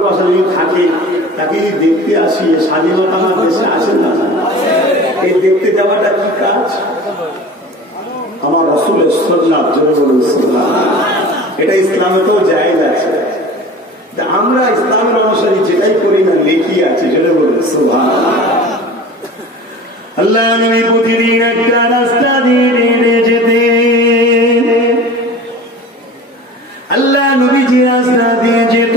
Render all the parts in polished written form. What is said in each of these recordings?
থাকে তাকে দেখতে আসি, স্বাধীনতা আমার দেশে আসে না। এই দেখতে যাওয়াটা কি কাজ? আমার রাসূলের সুন্নাত, জোরে বলুন সুবহানাল্লাহ। এটা ইসলামেতেও জায়েজ আছে। আমরা ইসলামের অনুসারী যেটাই করি না লেখি আছে, জোরে বলুন সুবহানাল্লাহ। আল্লাহ নবী প্রতিদিন একটা রাস্তা দিয়ে যেতে, আল্লাহ নবী যে রাস্তা দিয়ে যেত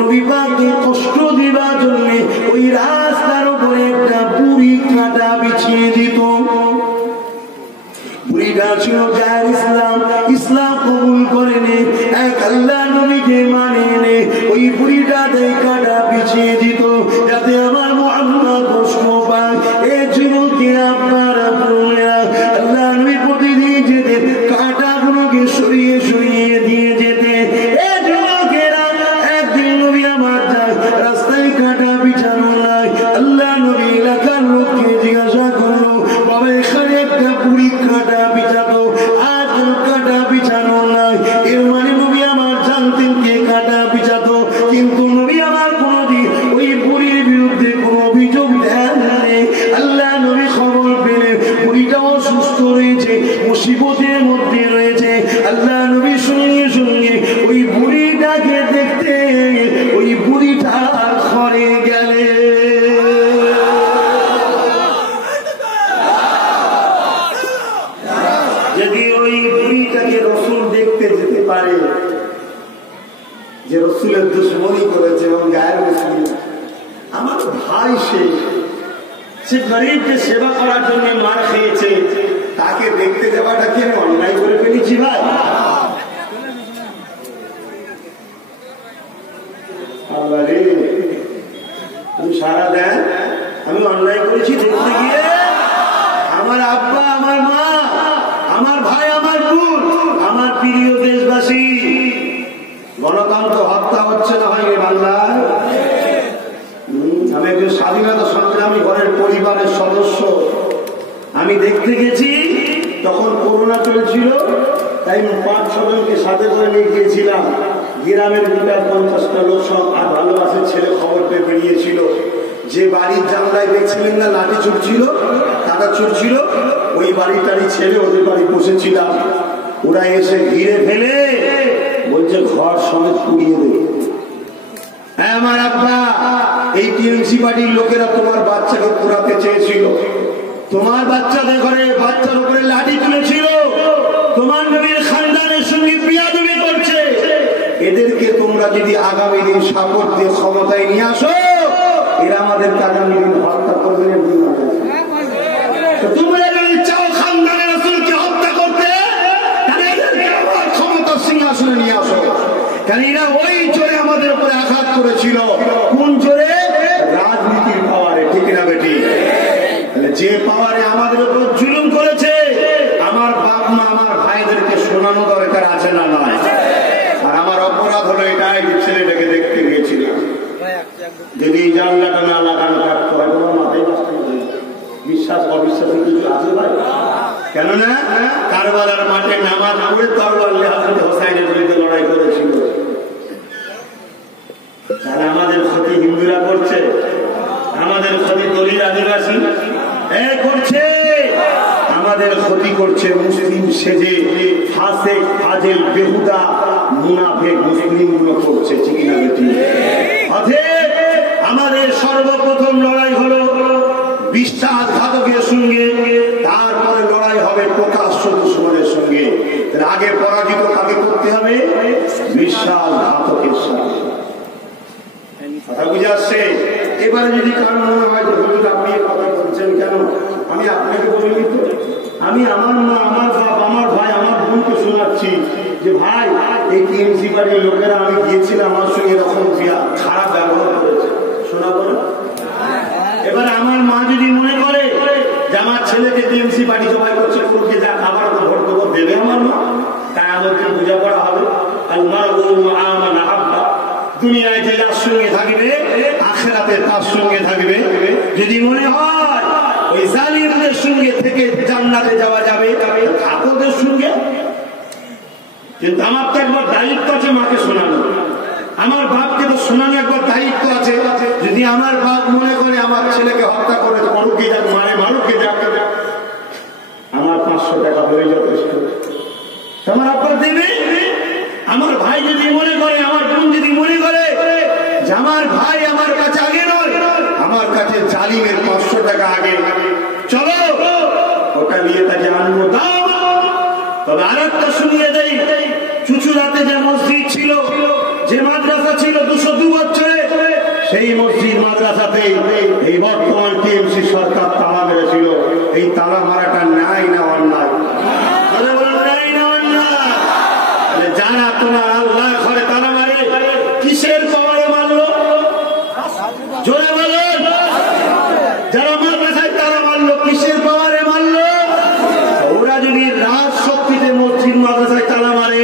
নবী পাককে কষ্ট দিবার জন্য ওই রাস্তার উপরে একটা বুড়ি কাঁটা বিছিয়ে দিত। বুড়িটা ছিল যার ইসলাম কবুল করে নে, এক আল্লাহ নবীকে মানে নে, ওই বুড়িটাতে কাঁটা বিছিয়ে দিত যাতে আমার মুহাম্মদ কষ্ট পায়। এই যুবকেরা আপনারা আল্লাহ নবী প্রতিদিন যেতে কাঁটাগুলোকে সরিয়ে সরিয়ে দিয়ে যেতে। এই যুবকেরা একদিন নবী আমার যায় রাস্তায় কাঁটা বিছানো নাই। আল্লাহ নবী এলাকার লোককে জিজ্ঞাসা করলো, বাবা এখানে একটা বুড়ি কাঁটা বিছাতো, আর কাঁটা বিছানো নাই। এর মানে নবী আমার জানতেন কে কাঁটা বিছাতো, কিন্তু নবী আমার কোনদিন ওই বুড়ির বিরুদ্ধে কোন অভিযোগ দেন নাই। আল্লাহ নবী খবর পেলেন বুড়িটাও সুস্থ রয়েছে, মুসিবতের মধ্যে রয়েছে। আল্লাহ নবী সঙ্গে সঙ্গে ওই বুড়িটাকে দেখতে ওই বুড়িটা ঘরে গেলে। যদি ওই বুড়িটাকে রাসূল দেখতে যেতে পারে যে রাসূলের দুশমনি করেছে এবং গায়ের মুসলিম, আমার ভাই সে গরিবকে সেবা করার জন্য মার খেয়েছে, তাকে দেখতে যাওয়াটা কি আমি অন্যায় করে ফেলেছি ভাই? আল্লাহ রে, তুমি সারা দেন আমি অন্যায় করেছি দেখতে গিয়ে? আমার আব্বা, আমার মা, আমার ভাই, আমার বোন, আমার প্রিয় দেশবাসী, গণতন্ত্র হত্যা হচ্ছে না হয় বাংলায়? আমি একজন স্বাধীনতা সংগ্রামী ঘরের পরিবারের সদস্য। আমি দেখতে গেছি তখন করোনা চলছিল, তাই 5-6 জনকে সাথে করে নিয়ে গিয়েছিলাম। গ্রামের 50টা লোক সব আর ভালোবাসার ছেলে খবর পেয়ে বেরিয়েছিল। যে বাড়ির জানলায় দেখছিলেন না লাঠি ছুটছিল, কাটা ছুটছিল, ওই বাড়িটারই ছেলে, ওদের বাড়ি বসেছিলাম। ওরা এসে ঘিরে ফেলে বলছে ঘর সমেত পুড়িয়ে দেবে। হ্যাঁ আমার আব্বা, এই টিএমসি পার্টির লোকেরা তোমার বাচ্চাকে পোড়াতে চেয়েছিল, তোমার বাচ্চাদের ঘরে বাচ্চার উপরে লাঠি তুলেছিল, তোমার নবীর খানদানের সঙ্গে বিয়াদবি করছে। এদেরকে তোমরা যদি আগামী দিন সাপোর্ট দিয়ে ক্ষমতায় নিয়ে আসো, এরা আমাদেরকে আগামী দিন হত্যা করবে। তোমরা যদি চাও খানদানের রাসূলকে হত্যা করতে, তাহলে এদেরকে আবার ক্ষমতার সিংহাসনে নিয়ে আসো। কারণ এরা ওই জোরে আমাদের উপরে আঘাত করেছিল। কোন জোরে? রাজনীতির পাওয়ারে, ঠিক না বেটি? যে পাওয়ারে আমাদের উপর জুলুম করেছে, আমার বাপ মা আমার ভাইদেরকে শোনানো দরকার আছে না নয়? আর আমার অপরাধ হলো এটাই যে ছেলেটাকে দেখতে গিয়েছিলাম। যদি জানলাটা না লাগানো থাকতো হয় তোমার মাথায় বিশ্বাস অবিশ্বাসের কিছু আছে ভাই? কেননা কারবালার মাঠে নামাজ পড়ে তরবারি হযরত হোসাইনের বিরুদ্ধে লড়াই করেছিল। তাহলে আমাদের ক্ষতি হিন্দুরা করছে, আমাদের ক্ষতি দলিত আদিবাসী করছে, আমাদের ক্ষতি করছে মুসলিম সেজে ফাসেক ফাজেল বেহুদা মুনাফেক মুসলিম গুলো করছে, ঠিক না বেটি? অতএব আমাদের সর্বপ্রথম লড়াই হলো বিশ্বাসঘাতকের সঙ্গে, তারপরে লড়াই হবে প্রকাশ্য দুশমনের সঙ্গে। আগে পরাজিত কাকে করতে হবে? বিশ্বাসঘাতকের সঙ্গে। কথা বুঝে আসছে? এবারে যদি কারণ মনে হয় যে হুজুর আপনি কথা বলছেন কেন, আমি আপনাকে বলিনি তো, আমি আমার মা, আমার বাপ, আমার ভাই, আমার বোনকে শোনাচ্ছি যে ভাই এই টিএমসি পার্টির লোকেরা, আমি গিয়েছিলাম, আমার সঙ্গে এরকম খারাপ ব্যবহার করেছে, শোনাবো না? এবার আমার মা যদি মনে করে যে আমার ছেলেকে টিএমসি পার্টি জবাই করছে, কোনকে যা খাবার ভোট দেবো দেবে আমার মা, তাই আমাদের বোঝাপড়া হবে। দুনিয়ায় যে যার সঙ্গে থাকবে আখিরাতে তার সঙ্গে থাকবে। যদি মনে হয় ওই জালিমদের সঙ্গে থেকে জান্নাতে যাওয়া যাবে, থাকোদের সঙ্গে। কিন্তু আমার তো একবার দায়িত্ব আছে মাকে শোনানো, আমার বাপকে তো শোনানো একবার দায়িত্ব আমার বাপ মনে করে আমার ছেলেকে হত্যা করে করুকে যাক, মারে মারুকে যাক, আমার 500 টাকা হয়ে যথেষ্ট। তোমার আব্বা দেবে। আমার ভাই যদি মনে করে, আমার বোন যদি মনে করে যে আমার ভাই আমার কাছে আগে নয়, আমার কাছে জালিমের 500 টাকা আগে, চলো ওটা নিয়ে তাকে আনবো, দাও। তবে আরেকটা শুনিয়ে দেই, চুচুড়াতে যে মসজিদ ছিল, যে মাদ্রাসা ছিল 202 বছরে, সেই মসজিদ মাদ্রাসাতে এই বর্তমান টিএমসি সরকার তালা মেরেছিল। এই তালা মারাটা ন্যায় না অন্যায়? যারা তোমার আল্লাহ ঘরে তালা মারে, কিসের পাওয়ারে মারলো? জোরে বলেন। যারা মাদ্রাসায় তালা মারলো, কিসের পাওয়ারে মারলো? ওরা যদি রাজ শক্তিতে মসজিদ মাদ্রাসায় তালা মারে,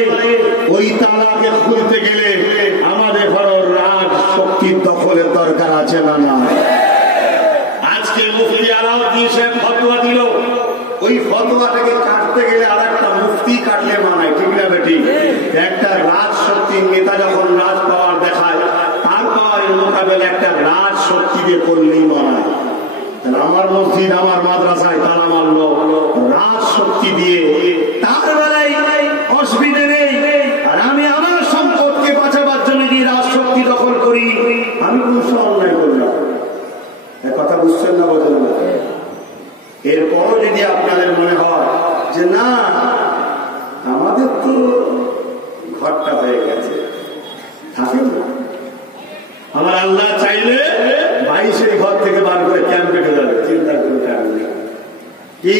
ওই তালাকে খুলতে গেলে আমাদের ঘর রাজ শক্তির দখলের দরকার আছে না? না। আজকে মুফতি আলাউদ্দিন সাহেব ফতোয়া দিল, ওই ফতোয়াটাকে কাটতে গেলে আর একটা মুফতি কাটলে মানায়, ঠিক না বেটি? একটা রাজ শক্তির নেতা যখন রাজ পাওয়ার দেখায়, তার পাওয়ারের মোকাবেলা একটা রাজ শক্তি দিয়ে করলেই মানায়। আমার মসজিদ আমার মাদ্রাসায় তালা মারলো রাজ শক্তি দিয়ে, তার বেলায় অসুবিধে নেই। আর আমি আমার সম্পদকে বাঁচাবার জন্য যে রাজ শক্তি দখল করি, আমি কোন অন্যায় করলাম? কথা বুঝছেন না? বোঝেন না? এরপরও যদি আপনাদের মনে হয় যে না আমাদের তো ঘরটা হয়ে গেছে, থাকে না, আমার আল্লাহ চাইলে 22-এর ঘর থেকে বার করে ক্যাম্পে ঢুকে যাবে, চিন্তা করতে হবে কি?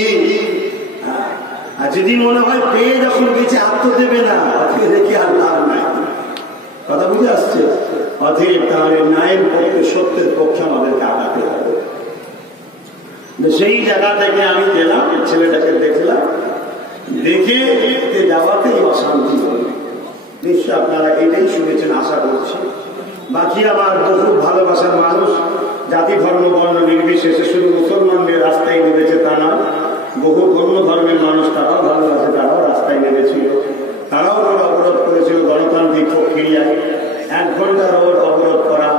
আর যদি মনে হয় পেয়ে যখন গেছে আর তো দেবে না, দেখি আল্লাহ নাই। কথা বুঝে আসছে? অতএব তাহলে ন্যায়ের পক্ষে, সত্যের পক্ষে আমাদেরকে আগাতে হবে। সেই জায়গা থেকে আমি গেলাম, ছেলেটাকে দেখলাম, দেখে যাওয়াতেই অশান্তি হল। নিশ্চয় আপনারা এটাই শুনেছেন আশা করছি। বাকি আমার বহু ভালোবাসার মানুষ, জাতি ধর্ম বর্ণ নির্বিশেষে শুধু মুসলমানদের রাস্তায় নেমেছে তা না, বহু অন্য ধর্মের মানুষ তারাও ভালোবাসে, তারাও রাস্তায় নেমেছিল। তারাও রোড অবরোধ করেছিল গণতান্ত্রিক প্রক্রিয়ায়। 1 ঘন্টার রোড অবরোধ করা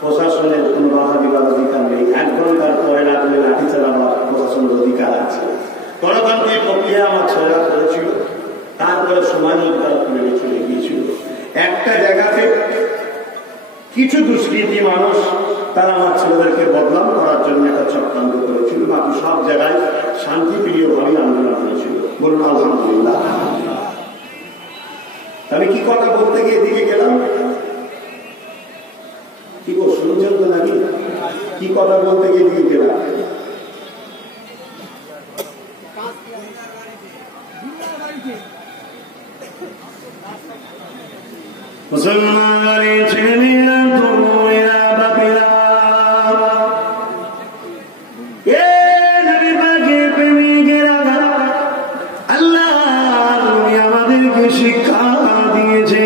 প্রশাসনের কোন বাধা দিবার অধিকার নেই। 1 ঘন্টার পরে লাগলে লাঠি চালাবার প্রশাসনের অধিকার আছে। গণতান্ত্রিক প্রক্রিয়া আমার ছেলেরা করেছিল, তারপরে সময় মতো তারা তুলে চলে গিয়েছিল। একটা জায়গাতে কিছু দুষ্কৃতী মানুষ তারা আমার ছেলেদেরকে বদনাম করার জন্য একটা চক্রান্ত করেছিল। বাকি সব জায়গায় শান্তিপ্রিয় ভাবে আন্দোলন হয়েছিল। বলুন আলহামদুলিল্লাহ। আমি কি কথা বলতে গিয়ে এদিকে গেলাম? কি গো, শুনছেন তো নাকি? কি কথা বলতে গিয়ে এদিকে গেলাম? মুসলমানের ছেলেমেয়েরা তরুণেরা বাপেরা, আল্লাহ তুমি আমাদেরকে শিক্ষা দিয়েছে।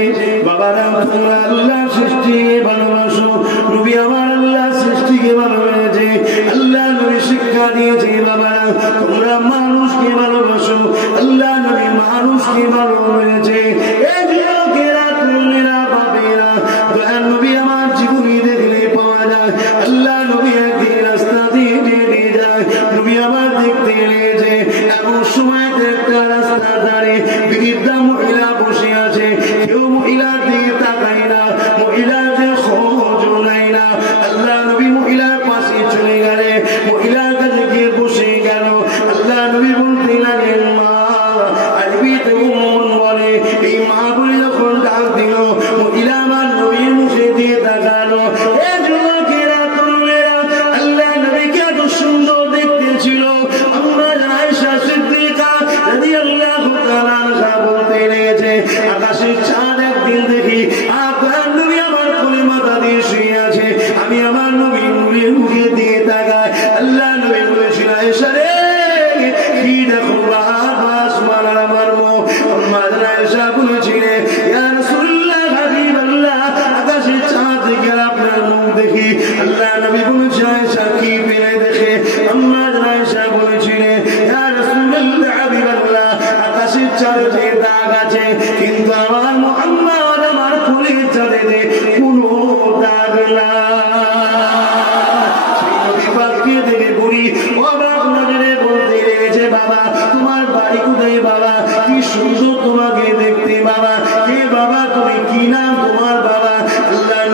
বাবারা তোমরা আল্লাহ সৃষ্টিকে ভালোবাসো, নবী আমার আল্লাহ সৃষ্টিকে ভালোবেসেছে। আল্লাহ নবী শিক্ষা দিয়েছে বাবারা তোমরা মানুষকে ভালোবাসো, আল্লাহ নবী মানুষকে ভালোবেসেছে। এই যুবকেরা তরুণেরা বাপেরা, দয়ালু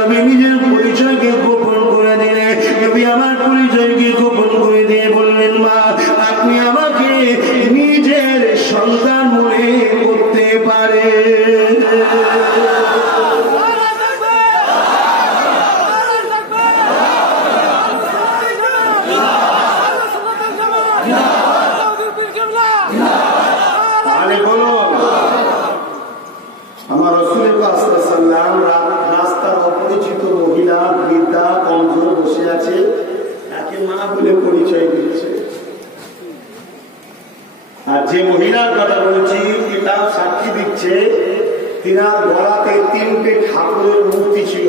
নবী নিজের পরিচয়কে গোপন করে দিলেন। নবী আমার পরিচয়কে গোপন করে দিয়ে বললেন, মা আপনি আমাকে নিজের সন্তান মনে করতে পারেন। আমার রাসূলের পাশে সাল্লাম রাস্তার অপরিচিত মহিলা বৃদ্ধা কমজোর বসে আছে, তাকে মা বলে পরিচয় দিচ্ছে। আর যে মহিলার কথা বলছি কিতাব সাক্ষী দিচ্ছে, তিনার গলাতে 3টে ঠাকুরের মূর্তি ছিল।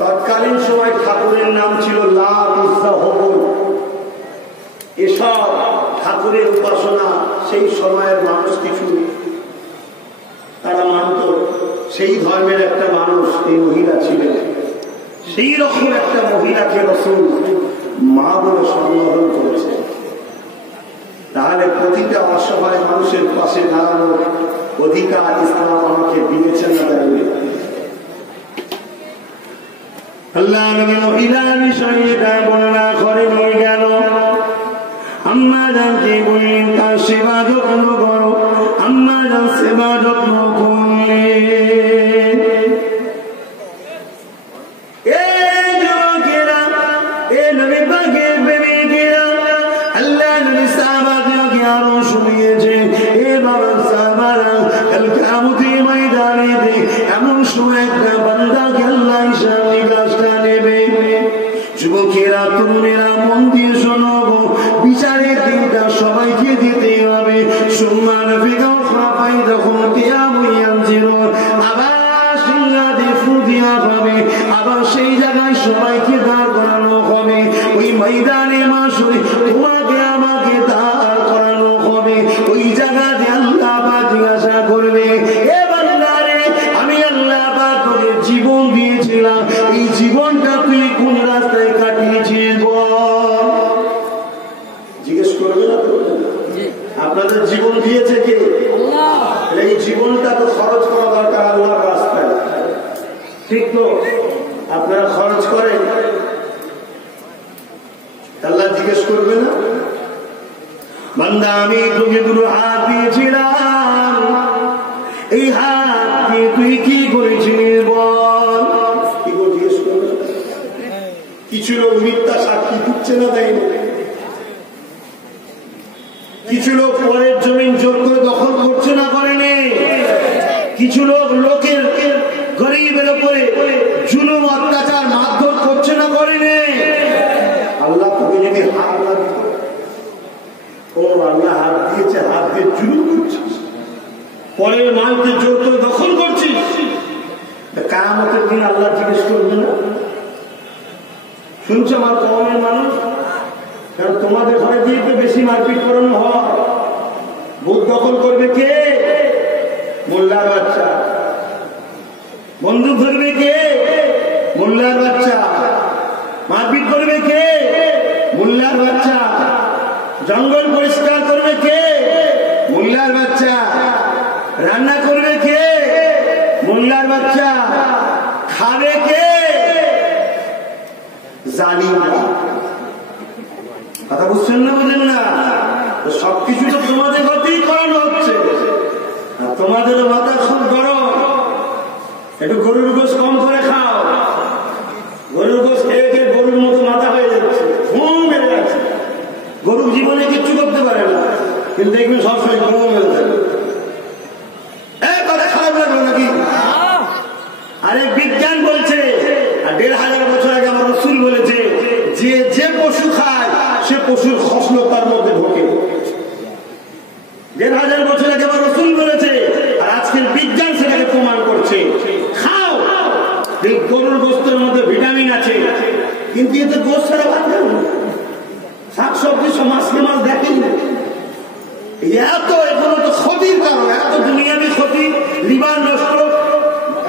তৎকালীন সময় ঠাকুরের নাম ছিল লাত, উজ্জা, হুবল। এসব ঠাকুরের উপাসনা সেই সময়ের মানুষ কিছু তারা মানত। সেই ধর্মের একটা মানুষ এই মহিলা ছিলেন। সেই রকম একটা মহিলাকে রাসূল মা বলে সম্বোধন করেছে। তাহলে প্রতিটা অসহায় মানুষের পাশে দাঁড়ানোর অধিকার ইসলাম আমাকে দিয়েছেন না দেয়নি? আল্লাহ নবী মহিলার বিষয়ে এটা বর্ণনা করেন হয়ে গেল। আম্মা জানকে বললেন তার সেবা যত্ন করো, আম্মা জান সেবা যত্ন করলেন। আরো শুনিয়েছেন এমন সময় একটা বান্দাকে আল্লাহ হিসাবে কাজটা নেবে। যুবকেরা তরুণেরা মন দিয়ে শোনো, বিচারের দিনটা সবাইকে দিতে হবে। সম্মান যখন আবার সিংহাতে ফু দেওয়া হবে, আবার সেই জায়গায় সবাইকে দাঁড় করানো হবে। ওই ময়দানে মাসুরে তোমাকে আমাকে দাঁড় করানো হবে। ওই জায়গাতে আল্লাহ পাক জিজ্ঞাসা করবে, এ বান্দারে আমি আল্লাহ পাক তোকে জীবন দিয়েছিলাম, এই জীবনটা তুই কোন রাস্তায় কাটিয়েছিস বল? জিজ্ঞেস করবে না তো? আপনাদের জীবন দিয়েছে কে? আল্লাহ। এই জীবনটা তো খরচ করা দরকার আল্লাহর রাস্তায়, ঠিক তো? আপনারা খরচ করেন, আল্লাহ জিজ্ঞেস করবে না? বান্দা আমি তোকে দুটো হাত দিয়েছিলাম, এই হাত দিয়ে তুই কি করেছিস বল? কি করে জিজ্ঞেস করবে? কিছু লোক মিথ্যা সাক্ষী দিচ্ছে না, তাই না? কিছু লোক পরের জমিন জোর করে দখল করছে না, করেনি? কিছু লোক লোকের গরিবের উপরে জুলুম অত্যাচার মারধর করছে না, করেনি? আল্লাহ তোকে যদি হাত না দিত, ও আল্লাহ হাত দিয়েছে, হাত দিয়ে জুলুম করছিস, পরের মালকে জোর করে দখল করছিস, কিয়ামতের দিন আল্লাহ জিজ্ঞেস করবে না? শুনছো আমার কওমের মানুষ? কারণ তোমাদের ঘরে দিয়ে তো বেশি মারপিট করানো হয়। বুথ দখল করবে কে? মোল্লার বাচ্চা। বন্দুক ধরবে কে? মোল্লার বাচ্চা। মারপিট করবে কে? মোল্লার বাচ্চা। জঙ্গল পরিষ্কার করবে কে? মোল্লার বাচ্চা। রান্না করবে কে? মোল্লার বাচ্চা। খাবে কে? জালিমরা। কথা বুঝছেন না? বুঝেন না? সবকিছু তো তোমাদের গতিই করানো হচ্ছে। তোমাদের মাথা খুব গরম, একটু গরুর গোশ কম করে খাও। গরুর গোশ খেয়ে খেয়ে গরুর মতো মাথা হয়ে যাচ্ছে, ঘুম বেড়ে যাচ্ছে। গরু জীবনে কিচ্ছু করতে পারে না, কিন্তু দেখবেন সবসময় ঘুম বেড়ে যাবে। কথা খারাপ লাগলো নাকি? আরে বিজ্ঞান বলছে, আর ১৫০০ বছর আগে আমার রাসূল বলেছে, যে পশু খায় সে পশুর খসলতার মধ্যে ঢোকে। ১৫০০ বছর আগে আমার রাসূল বলেছে, আর আজকের বিজ্ঞান সেটাকে প্রমাণ করছে। খাও, এই গরুর গোশতের মধ্যে ভিটামিন আছে, কিন্তু এতে গোশ ছাড়া ভাত খাবে না। শাকসবজি মাছকে মাছ দেখেন না। এত এগুলো তো ক্ষতির কারণ, এত দুনিয়াবি ক্ষতি, লিভার নষ্ট,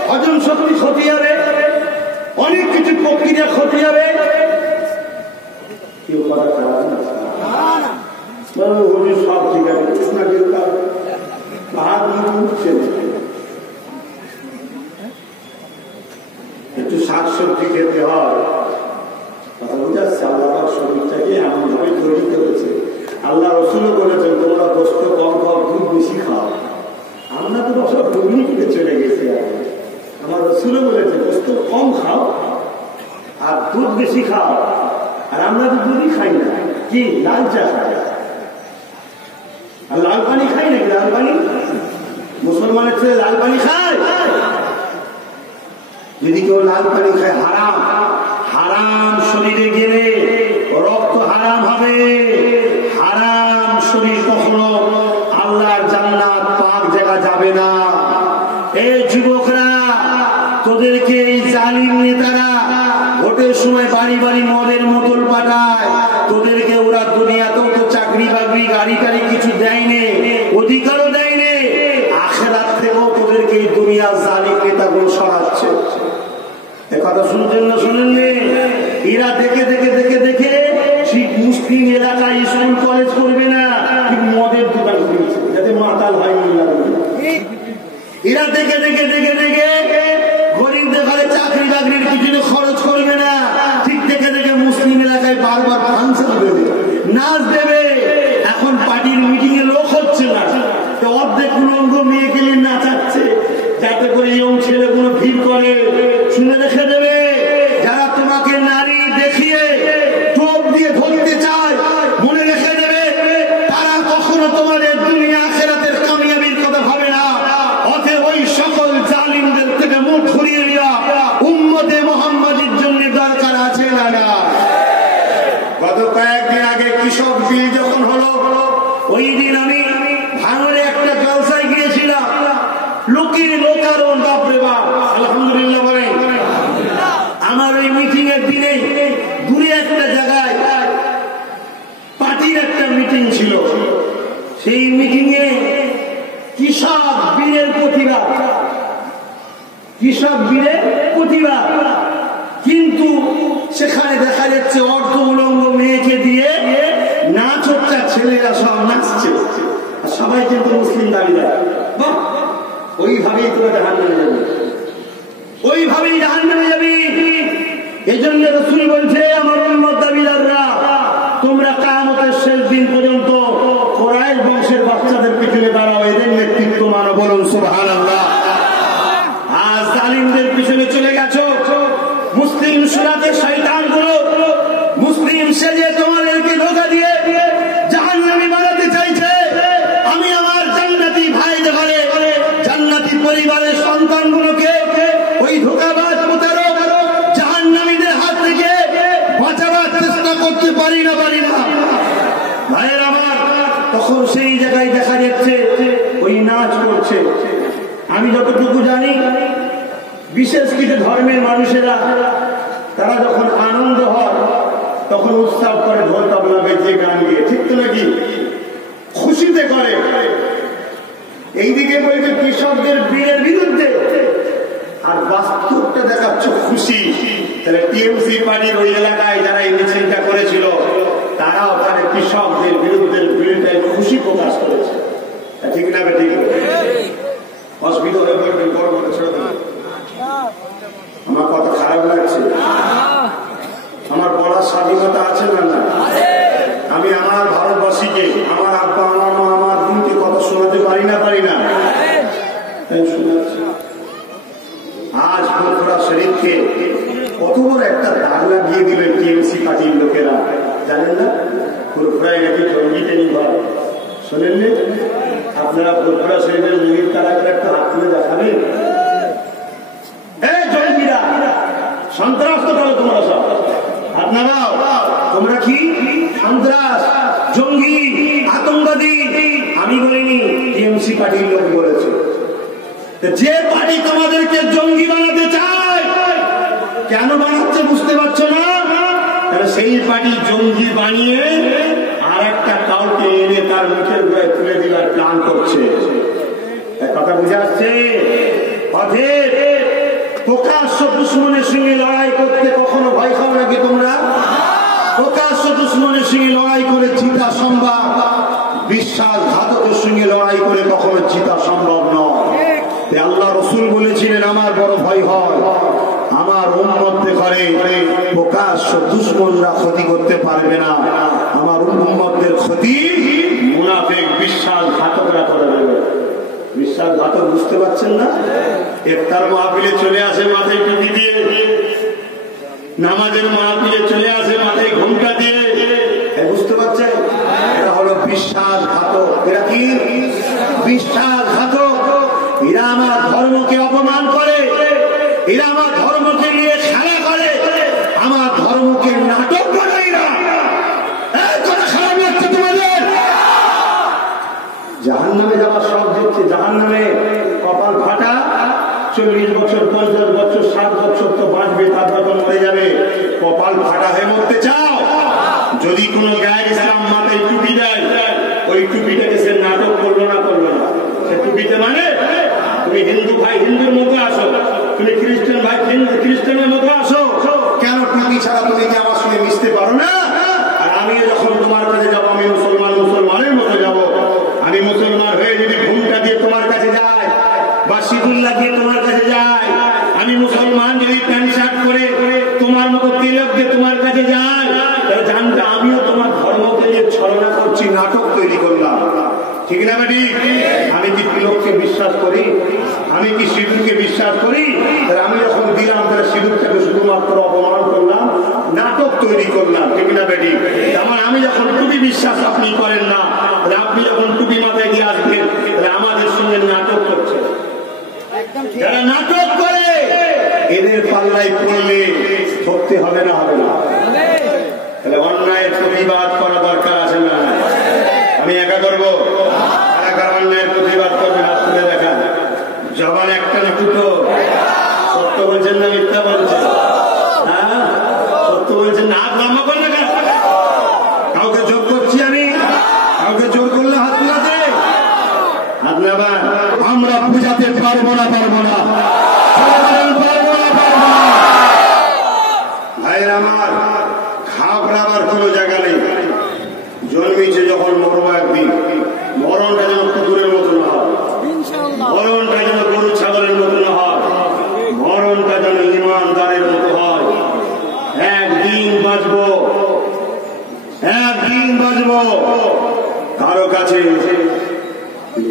হজম শক্তি ক্ষতি হবে, অনেক কিছু প্রক্রিয়া ক্ষতি হবে। কেউ করা খারাপ না, সব ঠিক আছে, একটু শাকসবজি খেতে হয়। কথা বুঝাচ্ছে, আল্লাহ শরীরটাকে এমন ভাবে তৈরি করেছে। আল্লাহ রসুলও বলেছেন তোমরা গোস্ত কম খাও, দুধ বেশি খাও। আমরা তো সব ডুপ্লিকেটে চলে গেছি। আমার রসুলও বলেছে গোস্ত কম খাও আর দুধ বেশি খাও। আর আমরা তো দুধই খাই না, কি লাল চা খাই আর লাল পানি খাই নাকি? লাল পানি মুসলমানের ছেলে লাল পানি খায়? যদি কেউ লাল পানি খায় হারাম। হারাম শরীরে গেলে রক্ত হারাম হবে। হারাম শরীর কখনো আল্লাহর জান্নাত পাক জায়গা যাবে না। এই যুবকরা, তোদেরকে এই জালিম নেতারা ভোটের সময় বাড়ি বাড়ি মদের বোতল পাঠায়। তোদেরকে ওরা দুনিয়াতেও তো চাকরি বাকরি গাড়ি টাড়ি কিছু দেয়নি, অধিকারও দেয়নি। আখিরাত থেকেও তোদেরকে এই দুনিয়ার জালিম নেতাগুলো সরাচ্ছে। এ কথা শুনছেন না শুনেননি? এরা দেখে দেখে দেখে দেখে ঠিক মুসলিম এলাকায় স্কুল কলেজ করবে না, ঠিক মদের দোকান খুলেছে যাতে মাতাল হয়। এরা দেখে দেখে দেখে দেখে গরিবদের ঘরে চাকরি বাকরির পিছনে খরচ করবে না, ঠিক দেখে দেখে মুসলিম এলাকায় বারবার ফাংশন দেবে, নাচ দেবে। এখন পার্টির মিটিং এ লোক হচ্ছে না, তো অর্ধেক উলঙ্গ মেয়েকে নিয়ে নাচাচ্ছে যাতে করে ইয়ং ছেলেগুলো ভিড় করে। শুনে রেখে দেবে, যারা তোমাকে নারী দেখিয়ে টোপ দিয়ে ধরতে চায়, মনে রেখে দেবে তারা কখনো তোমাদের দুনিয়া আখিরাতের কামিয়াবির কথা ভাবে না। অতএব ওই সকল জালিমদের থেকে মুখ ঘুরিয়ে নেওয়া উম্মতে মুহাম্মাদীর জন্য দরকার আছে না? না। গত কয়েকদিন আগে কৃষক বিল যখন হলো, ওই দিন আমি ভাঙড়ে একটা জলসায় গিয়েছিলাম। লোকের লোকারণ, বাপরে বাপ, আলহামদুলিল্লাহ বলেন। আমার ওই মিটিং এর দিনে দূরে একটা জায়গায় পার্টির একটা মিটিং ছিল। সেই মিটিং এ কৃষক বীরের প্রতিবাদ, কৃষক বীরের প্রতিবাদ। কিন্তু সেখানে দেখা যাচ্ছে অর্ধ উলঙ্গ মেয়েকে দিয়ে নাচ হচ্ছে, ছেলেরা সব নাচছে, সবাই কিন্তু মুসলিম দাবি দেয়। ওইভাবেই তোরা জাহান্নামে যাবে, ওইভাবেই জাহান্নামে যাবি। এই জন্য রাসূল বলছে, আমার উম্মত দাবিদাররা, তোমরা কিয়ামতের শেষ দিন পর্যন্ত কুরাইশ বংশের বাচ্চাদের পিছনে দাঁড়াও, এদের নেতৃত্ব মানো। বলুন সুবহানাল্লাহ। আজ জালিমদের পিছনে চলে গেছো। মুসলিম সুরাতে শয়তান গুলো মুসলিম সেজে তোমাদেরকে ধোঁকা দিয়ে জাহান্নামী বানাতে চাইছে। আমি আমার জান্নাতি ভাইদের ঘরে জান্নাতি পরিবারের সন্তানগুলোকে ওই ধোঁকাবাজ প্রতারক জাহান্নামীদের হাত থেকে বাঁচাবার চেষ্টা করতে পারি না ভাইয়ের আমার। তখন সেই জায়গায় দেখা যাচ্ছে ওই নাচ করছে। আমি যতটুকু জানি, বিশেষ কিছু ধর্মের মানুষেরা তারা যখন আনন্দ হয় তখন উৎসব করে, ঢোল তবলা বেজে গান গিয়ে, ঠিক তো নাকি? খুশিতে করে। এইদিকে বলছে কৃষকদের বীরের বিরুদ্ধে, আর বাস্তবটা দেখাচ্ছ খুশি। তাহলে টিএমসি পার্টির ওই এলাকায় যারা এই মিছিলটা করেছিল, তারা ওখানে কৃষকদের বিরুদ্ধে খুশি প্রকাশ করেছে। ঠিক না? ঠিক। অসুবিধা হয়ে পড়বে, গরম ছেড়ে দেবে। আমার কথা খারাপ লাগছে? আমার বলার স্বাধীনতা আছে না? না। আমি আমার ভারতবাসীকে, আমার আব্বা, আমার মা, আমার বোনকে কথা শোনাতে পারি না? তাই শোনাচ্ছি। আজ ফুরফুরা শরীফকে কত বড় একটা দাগ লাগিয়ে দিল টিএমসি পার্টির লোকেরা, জানেন না? ফুরফুরায় নাকি জঙ্গি ট্রেনিং হয়, শোনেননি? আপনারা ফুরফুরা শরীফের মুহির তারা একটা হাত তুলে দেখাবেন। জঙ্গিরা, সন্ত্রাস তো করো তোমরা সব, হাত নামাও। তোমরা কি সন্ত্রাস, জঙ্গি, আতঙ্কবাদী? আমি বলিনি, টিএমসি পার্টির লোক বলেছে। যে পার্টি তোমাদেরকে জঙ্গি বানাতে চায়, কেন বানাচ্ছে বুঝতে পারছো না? সেই পার্টি জঙ্গি বানিয়ে আর একটা কাউকে এনে তার মুখের গায়ে তুলে দেওয়ার প্ল্যান করছে। কথা বুঝে আসছে? প্রকাশ্য দুশ্মনের সঙ্গে লড়াই করতে কখনো ভয় খাও নাকি তোমরা? প্রকাশ্য দুশ্মনের সঙ্গে লড়াই করে জিতা সম্ভব, বিশ্বাসঘাতকের সঙ্গে লড়াই করে কখনো জিতা সম্ভব নয়। আল্লাহ রসুল বলেছিলেন, আমার বড় ভয় হয় আমার উম্মত মধ্যে করে প্রকাশ্য দুশ্মনরা ক্ষতি করতে পারবে না। আমার উম্মতের ক্ষতি মুনাফিক বিশ্বাসঘাতকরা করে দেবে। বিশ্বাসঘাতক বুঝতে পারছেন না? ইফতার মাহফিলে চলে আসে মাথায় টুপি দিয়ে, নামাজের মাহফিলে চলে আসে মাথায় ঘোমটা দিয়ে, বুঝতে পারছেন? এরা হলো বিশ্বাসঘাতক। এরা কি বিশ্বাসঘাতক? এরা আমার ধর্মকে অপমান করে, এরা আমার ধর্মকে নিয়ে খেলা করে, আমার ধর্মকে নাটক করে। এরা কথা খারাপ লাগছে তোমাদের? জাহান্নামে যাওয়ার সব দেখছে, জাহান্নামে কপাল ফাটা। 40 বছর 50 বছর 60 বছর তো বাঁচবে, তারপর তো মরে যাবে। কপাল ফাটা হয়ে মরতে চাও? যদি কোনো গায়ের ইসলাম মাথায় টুপি দেয়, ওই টুপিটাকে সে নাটক করলো না সে টুপিতে মানে তুমি হিন্দু ভাই হিন্দুর মতো আসো, তুমি খ্রিস্টান ভাই খ্রিস্টানের মতো আসো। কেন টুপি ছাড়া তুমি কি আমার সঙ্গে মিশতে পারো না? আর আমি যখন তোমার কাছে যাবো, আমি মুসলমানের মতো যাবো। আমি মুসলমান হয়ে যদি ঘুমটা দিয়ে তোমার কাছে যাই বা সিঁদুর লাগিয়ে তোমার কাছে যাই, আমি মুসলমান যদি প্যান্ট শার্ট করে তোমার মতো তিলক দিয়ে তোমার কাছে যাই, তাহলে জানতে আমিও তোমার ধর্মকে নিয়ে ছলনা করছি, নাটক তৈরি করলাম। ঠিক না বেটি? আমি কি তিলককে বিশ্বাস করি? আমি কি সিঁদুরকে বিশ্বাস করি? তাহলে আমি যখন দিলাম, তাহলে সিঁদুরটাকে শুধুমাত্র অপমান করলাম, নাটক তৈরি করলাম। ঠিক না বেটি? আমার আমি যখন টুপি বিশ্বাস আপনি করেন না, তাহলে আপনি যখন টুপি মাথায় দিয়ে আসবেন, তাহলে আমাদের সঙ্গে নাটক করছে। যারা নাটক করে এদের পাল্লায় পড়লে ধরতে হবে না? হবে না? তাহলে অন্যায়ের প্রতিবাদ করা দরকার আছে না? আমি একা করবো? কারা অন্যায়ের প্রতিবাদ করবেন? হাত তুলে দেখান। জবান একটা না দুটো? সত্য বলছেন না মিথ্যা বলছেন? হ্যাঁ, সত্য বলছেন না? হাত লম্বা করলে কেন? কাউকে জোর করছি আমি? কাউকে জোর করলে হাত তুলাতে? হাত নেবা? আমরা বুঝাতে পারবো না ভাইরা আমার। ঘাবড়াবার কোনো জায়গা নেই। জন্মেছে যখন মরবো একদিন, মরণটা যেন কুকুরের মতো না হয়, মরণটা যেন গরু ছাগলের মতো না হয়, মরণটা যেন ইমানদারের মতো হয়। একদিন বাঁচবো, একদিন বাঁচবো। কারো কাছে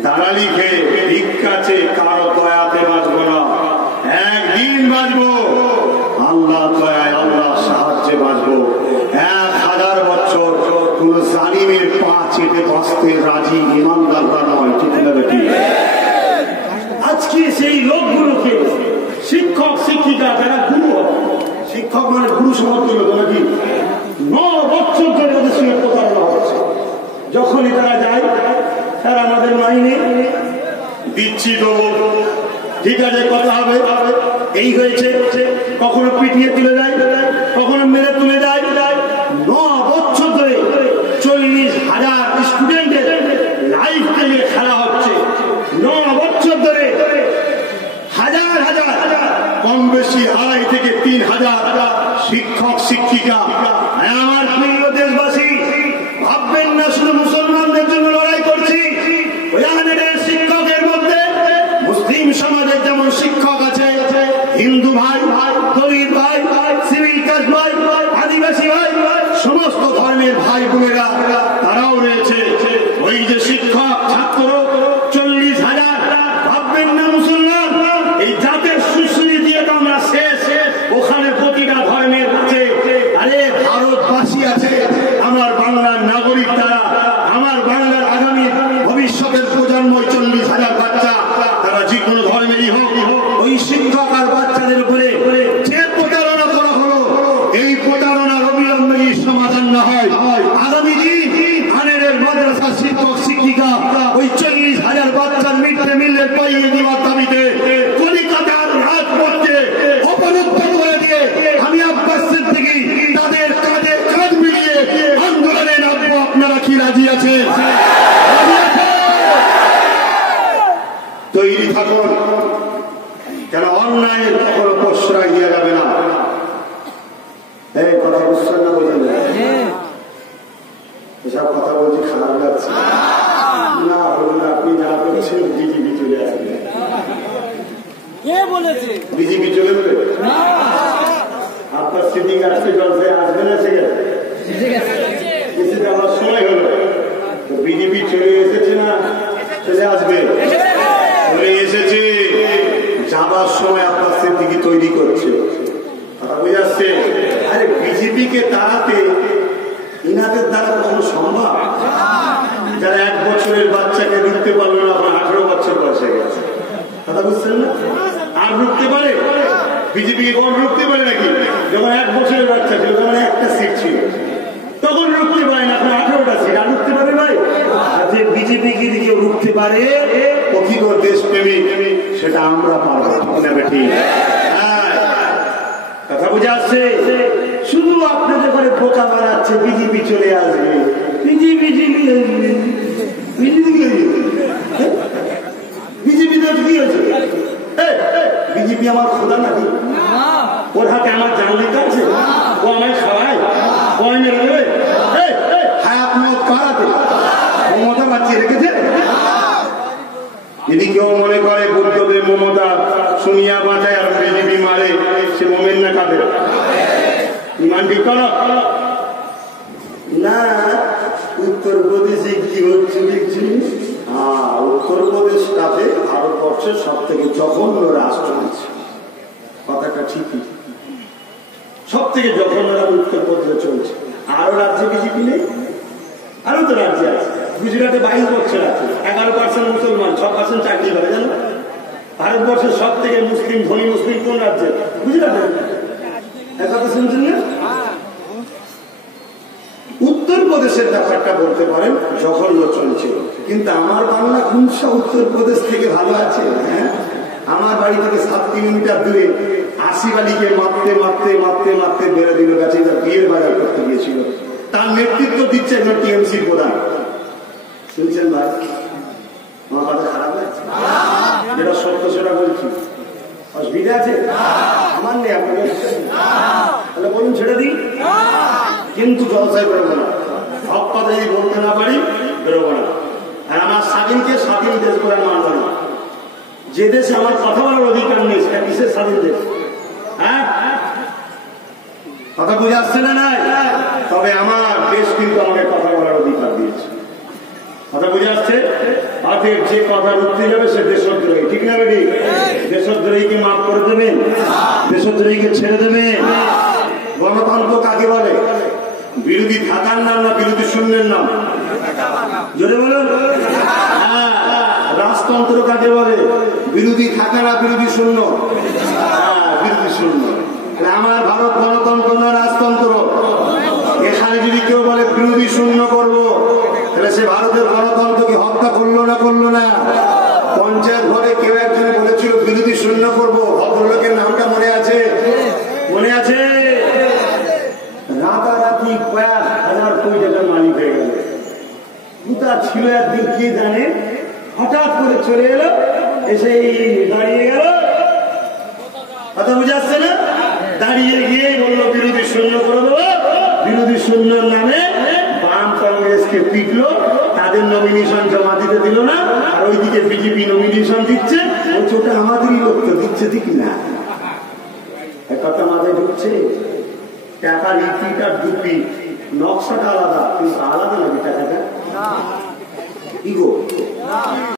তারা লিখে ভিক্ষাছে, কারো দয়াতে বাঁচবো না। একদিন বাঁচবো আল্লাহ দয়ায়, আল্লাহ সাহায্যে বাঁচবো। 1000 বছর কোন জালিমের পা চেটে বাঁচতে রাজি ইমানদাররা নয়। ঠিক না বেটি? আজকে সেই লোকগুলোকে শিক্ষক শিক্ষিকা যারা গুরু, শিক্ষক মানে গুরু সমর্থন হতো নাকি, 9 বছর ধরে ওদের সঙ্গে প্রতারণা হচ্ছে। যখনই তারা যায়, তারা আমাদের মাইনে দিচ্ছি তো ঠিক আছে, কথা হবে, এই হয়েছে। কখনো পিটিয়ে তুলে যায়, কখনো মেরে তুলে যায়। 9 বছর ধরে 40,000 স্টুডেন্টের লাইফকে নিয়ে খেলা হচ্ছে। 9 বছর ধরে হাজার হাজার কম বেশি 2.5 থেকে 3,000 শিক্ষক শিক্ষিকা। আমার প্রিয় দেশবাসী, ভাববেন না শুধু মুসলমানদের জন্য লড়াই করছি। শিক্ষকের মধ্যে মুসলিম সমাজের যেমন শিক্ষক আছে, হিন্দু ভাই, দলিত ভাই, সিভিল কাজ ভাই, আদিবাসী ভাই, সমস্ত ধর্মের ভাই বোনেরা তারাও রয়েছে। ওই যে শিক্ষক ছাত্র 40,000, ভাববেন না মুসলমান, এই জাতের সুশ্রী দিয়ে তো আমরা শেষ। ওখানে প্রতিটা ধর্মের আছে। আরে ভারতবাসী আছে, আমার বাংলার নাগরিক, তারা আমার বাংলার আগামী ভবিষ্যতের প্রজন্ম 40,000 বাচ্চা, তারা যে কোনো ধর্মেরই হোক। ওই শিক্ষক আর বাচ্চাদের উপরে যে প্রতারণা করা হলো, এই প্রতারণার অবিলম্বে সমাধান না হয়, আগামী দিন আনের মাদ্রাসার শিক্ষক শিক্ষিকা ওই 40,000 বাচ্চার মিড ডে মিলের পাইয়ে দেওয়ার দাবিতে কলিকাতার রাজপথে অবরুদ্ধ করে দিয়ে আমি আব্বাস সিদ্দিকী তাদের কাঁধে কাঁধ মিলিয়ে আন্দোলনে নামবো। আপনারা কি রাজি আছেন? তৈরি থাকুন, কেন অন্যায়ের কখনো প্রশ্রয় দেওয়া যাবে না। এই কথা বুঝছেন না? বোঝেন না? এসব কথা বলছি খারাপ লাগছে না? বলুন, আপনি যা করছেন বিজেপি চলে আসবে। বিজেপি চলে যাবে? আপনার সিটিং আসছে জলসায় আসবে না, ঠিক আছে এসে আমার সময় হলো। তো বিজেপি চলে এসেছে না চলে আসবে? চলে এসেছে। যাবার সময় আপনার সিটিকে তৈরি করছে, কথা বুঝাচ্ছে? আরে বিজেপিকে তাড়াতে ইনাদের দ্বারা কখনো সম্ভব? যারা 1 বছরের বাচ্চাকে রুখতে পারলো না, আপনার 18 বছর বয়সে গেছে, কথা বুঝছেন না? আর রুখতে পারে বিজেপি? কখন রুখতে পারে নাকি? যখন 1 বছরের বাচ্চা ছিল তখন একটা সিট ছিল, তখন রুখতে পারে না। আপনার 18টা সিট আর রুখতে পারে ভাই? যে বিজেপি কি কেউ রুখতে পারে? ও কি করে দেশপ্রেমিক, সেটা আমরা পারবো না বেটি। কথা বুঝে আসছে? শুধু আপনাদের ঘরে বোকা বানাচ্ছে, বিজেপি চলে আসবে, বিজেপি কি হয়েছে? বিজেপি আমার খোদা নাকি? ওর হাতে আমার জানলে কাছে, ও আমায় খাওয়ায়, ও এনে দেবে। মমতা বাঁচিয়ে রেখেছে। যদি কেউ মনে করে বুদ্ধদেব মমতা শুনিয়া বাঁচায় আর বিজেপি মারে, সে মোমেন না কাদের? ইমান ঠিক করো না। উত্তরপ্রদেশে কি হচ্ছে দেখছি? উত্তরপ্রদেশটাতে ভারতবর্ষের সব থেকে জঘন্য রাষ্ট্র আছে, কথাটা ঠিকই। সব থেকে জঘন্য উত্তরপ্রদেশে চলছে। আরো রাজ্যে বিজেপি নেই? আরো তো রাজ্যে আছে। গুজরাটে 22% আছে, 11% মুসলমান, 6% চাকরি করে, জানো? ভারতবর্ষের সব থেকে মুসলিম ধনী মুসলিম কোন রাজ্যে? গুজরাটে। কথা শুনছেন না? উত্তরপ্রদেশের ব্যাপারটা বলতে পারেন জঘন্য চলছে, কিন্তু আমার বাংলা কোনসা উত্তরপ্রদেশ থেকে ভালো আছে? হ্যাঁ, আমার বাড়ি থেকে 7 কিলোমিটার দূরে আসিফ আলীকে মারতে মারতে মারতে মারতে বেড়ে দিল গেছে, বিয়ের বাজার করতে গিয়েছিল। তার নেতৃত্ব দিচ্ছে একজন টিএমসি প্রধান। শুনছেন ভাই? আমার কথা খারাপ লাগছে? যেটা সত্য সেটা বলছি, অসুবিধা আছে? আমার নেই, আপনাদের তাহলে বলুন ছেড়ে দিই, কিন্তু জলসায় বেরোবো না। সব কথা যদি বলতে না পারি বেরোবো না। আর আমার স্বাধীনকে স্বাধীন দেশ করে মানব না। যে দেশে আমার কথা বলার অধিকার নেই সেটা কিসের স্বাধীন দেশ? হ্যাঁ, কথা বুঝে আসছে না? নাই, তবে আমার দেশ কিন্তু আমাকে কথা বলার অধিকার দিয়েছে। কথা বুঝে আসছে? আজকের যে কথা উঠতে যাবে সে দেশদ্রোহী, ঠিক না বেটি? দেশদ্রোহীকে মাফ করে দেবেন? দেশদ্রোহীকে ছেড়ে দেবেন? গণতন্ত্র কাকে বলে? বিরোধী থাকার নাম না বিরোধী শূন্যের নাম? জোরে বলুন। রাজতন্ত্র কাকে বলে? বিরোধী থাকা না বিরোধী শূন্য? বিরোধী শূন্য। আমার ভারত গণতন্ত্র না রাজতন্ত্র? এখানে যদি কেউ বলে বিরোধী শূন্য করবো, তাহলে সে ভারতের গণতন্ত্রকে হত্যা করলো না করলো না? পঞ্চায়েত ভোটে কেউ একজন বলেছিল বিরোধী শূন্য করবো, ভদ্রলোকের নামটা মনে আছে? মনে আছে? রাতারাতি কয়েক হাজার কোটি টাকার মালিক হয়ে গেল। কোথা ছিল একদিন কে জানে, হঠাৎ করে চলে এলো, এসে দাঁড়িয়ে গেল। কথা বুঝে আসছে না? দাঁড়িয়ে গিয়ে বললো বিরোধী শূন্য করে দেবো। বিরোধী শূন্যর নামে বাম কংগ্রেসকে পিটলো, তাদের নমিনেশন জমা দিতে দিল না, আর ওইদিকে বিজেপি নমিনেশন দিচ্ছে। ওটা আমাদেরই লোক তো দিচ্ছে, ঠিক না? কথা মাথায় ঢুকছে? টাকার ইপিট আর দুপিট, নকশাটা আলাদা, কিন্তু আলাদা লাগে টাকাটা। ইগো